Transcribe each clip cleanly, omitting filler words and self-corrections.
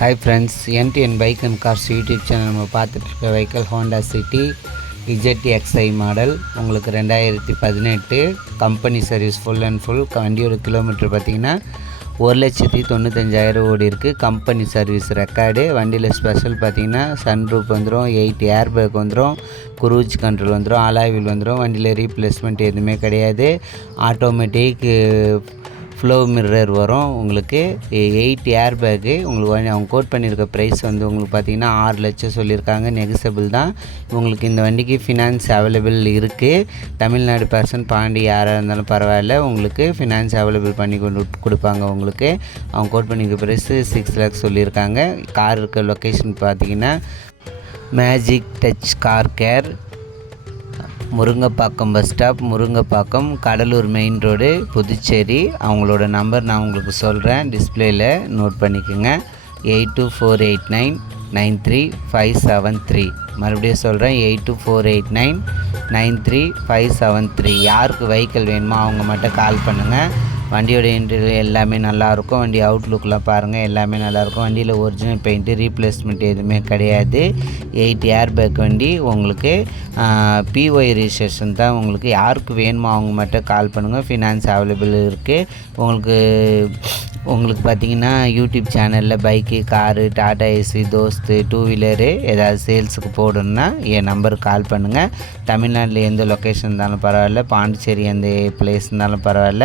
Hi friends, NTN bike and cars YouTube channel நம்ம பார்த்துட்ருக்க vehicle Honda City ZXi model. உங்களுக்கு 2018 company service full and full. வண்டியோட kilometre பார்த்திங்கன்னா 1,95,000 ஓடி இருக்குது. Company service record. வண்டியில் ஸ்பெஷல் பார்த்திங்கன்னா சன்ரூப் வந்துடும், 8 ஏர் பேக் வந்துடும், குரூஜ் கண்ட்ரோல் வந்துடும், அலாய் வீல் வந்துடும். வண்டியில் ரீப்ளேஸ்மெண்ட் எதுவுமே கிடையாது. ஆட்டோமேட்டிக் ஃப்ளோ மிரர் வரும். உங்களுக்கு 8 ஏர் பேக்கு. உங்களுக்கு அவங்க கோட் பண்ணியிருக்க ப்ரைஸ் வந்து உங்களுக்கு பார்த்திங்கன்னா 6 லட்சம் சொல்லியிருக்காங்க. நெகசபிள் தான். உங்களுக்கு இந்த வண்டிக்கு ஃபினான்ஸ் அவைலபிள் இருக்குது. தமிழ்நாடு பர்சன் பாண்டி யாராக இருந்தாலும் பரவாயில்ல, உங்களுக்கு ஃபினான்ஸ் அவைலபிள் பண்ணி கொடுப்பாங்க. உங்களுக்கு அவங்க கோட் பண்ணியிருக்க ப்ரைஸ் 6 லேக்ஸ் சொல்லியிருக்காங்க. கார் இருக்க லொக்கேஷன் பார்த்திங்கன்னா magic touch car care, Murungapakkam bus stop, Murungapakkam, Cuddalore main road, Puducherry. அவங்களோட நம்பர் நான் உங்களுக்கு சொல்கிறேன், டிஸ்பிளேயில் நோட் பண்ணிக்கோங்க. 8248993573. மறுபடியும் சொல்கிறேன், 8248993573. யாருக்கு வெஹிக்கிள் வேணுமோ அவங்க மட்டும் கால் பண்ணுங்கள். வண்டியோட இன்டீரியர் எல்லாமே நல்லாயிருக்கும். வண்டி அவுட்லுக்கெலாம் பாருங்கள், எல்லாமே நல்லாயிருக்கும். வண்டியில் ஒரிஜினல் பெயிண்ட்டு, ரீப்ளேஸ்மெண்ட் எதுவுமே கிடையாது. 8 ஏர் பேக் வண்டி. உங்களுக்கு பிஒய் ரிஜிஸ்ட்ரேஷன் தான். உங்களுக்கு யாருக்கு வேணுமோ அவங்க மட்டும் கால் பண்ணுங்கள். ஃபினான்ஸ் அவைலபிள் இருக்குது. உங்களுக்கு பார்த்திங்கன்னா யூடியூப் சேனலில் bike, car, Tata AC, Dost, 2 wheeler ஏதாவது சேல்ஸுக்கு போடணுன்னா என் நம்பருக்கு கால் பண்ணுங்கள். தமிழ்நாட்டில் எந்த லொக்கேஷன் இருந்தாலும் பரவாயில்ல, பாண்டிச்சேரி எந்த பிளேஸ் இருந்தாலும் பரவாயில்ல,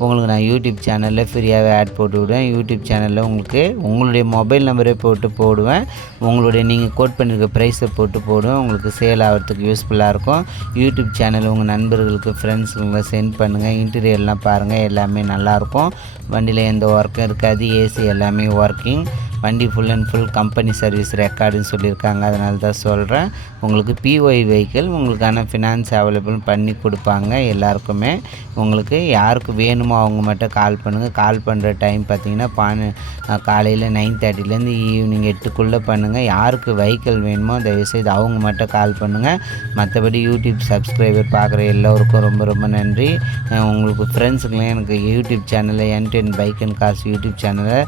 உங்களுக்கு நான் யூடியூப் சேனலில் ஃப்ரீயாகவே ஆட் போட்டு விடுவேன். யூடியூப் சேனலில் உங்களுக்கு உங்களுடைய மொபைல் நம்பரே போடுவேன். உங்களுடைய நீங்கள் கோட் பண்ணியிருக்க ப்ரைஸை போடுவேன். உங்களுக்கு சேல் ஆகிறதுக்கு யூஸ்ஃபுல்லாக இருக்கும். யூடியூப் சேனல் உங்கள் நண்பர்களுக்கு, ஃப்ரெண்ட்ஸுங்களை சென்ட் பண்ணுங்கள். இன்டீரியர்லாம் பாருங்கள், எல்லாமே நல்லாயிருக்கும். வண்டியில் எந்த ஒர்க்கும் இருக்காது. ஏசி எல்லாமே ஒர்க்கிங். வண்டி full and full company service ரெக்கார்டுன்னு சொல்லியிருக்காங்க. அதனால தான் சொல்கிறேன். உங்களுக்கு பிஒய் வெஹிக்கிள், உங்களுக்கான ஃபினான்ஸ் அவைலபிள் பண்ணி கொடுப்பாங்க எல்லாருக்குமே. உங்களுக்கு யாருக்கு வேணுமோ அவங்க மட்டும் கால் பண்ணுங்கள். கால் பண்ணுற டைம் பார்த்திங்கன்னா காலையில் 9:30லேருந்து ஈவினிங் 8க்குள்ளே பண்ணுங்கள். யாருக்கு வெஹிக்கிள் வேணுமோ தயவுசெய்து அவங்க மட்டும் கால் பண்ணுங்கள். மற்றபடி யூடியூப் சப்ஸ்கிரைபர் பார்க்குற எல்லோருக்கும் ரொம்ப ரொம்ப நன்றி. உங்களுக்கு ஃப்ரெண்ட்ஸுக்கெலாம் எனக்கு யூடியூப் சேனலில் NTN bike and cars YouTube சேனலை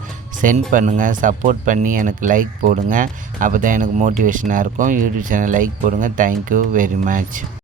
சென்ட் பண்ணுங்கள். சப்போர்ட் பண்ணி எனக்கு லைக் போடுங்க. அப்போ தான் எனக்கு மோட்டிவேஷனாக இருக்கும். யூடியூப் சேனல் லைக் போடுங்க. Thank you very much.